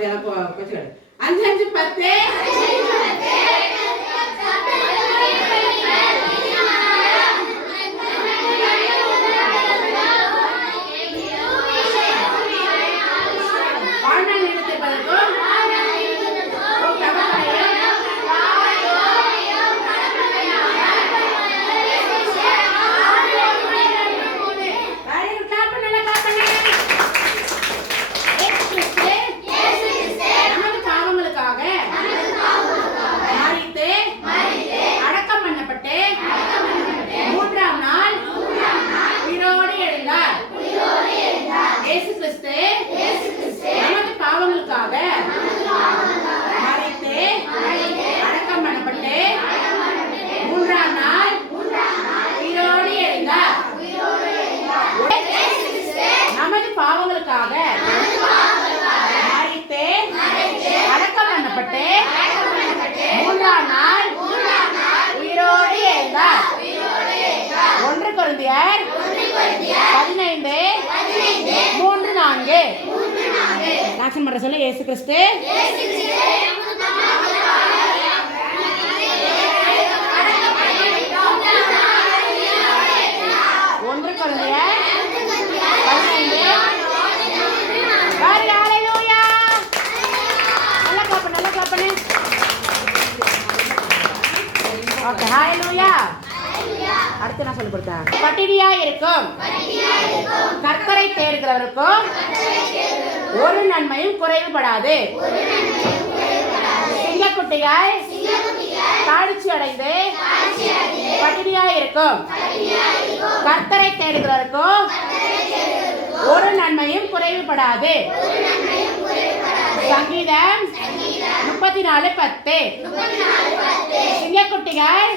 மதியானம் கொஞ்சம் 5 5 10 பாவங்களுக்காக மரித்து அடக்கம் பண்ணப்பட்டு மூன்றாம் நாள் உயிரோடு எழுந்தார். 1 கொரிந்தியர் 15:3-4. ஆக்ஷன் பண்ற சொல்ல இயேசு கிறிஸ்து அடுத்து நான் சொல்லி கொடுத்தேன். பட்டினியா இருக்கும் கர்த்தரை தேடுகிறவருக்கும் ஒரு நன்மையும் குறைவுபடாது. சிங்கக்குட்டியாய் தாழ்ச்சி அடைந்து பட்டினியா இருக்கும் கர்த்தரை தேடுகிறவருக்கும் ஒரு நன்மையும் குறைவுபடாது. சங்கீதம் 34:10. சிங்கக்குட்டிகள்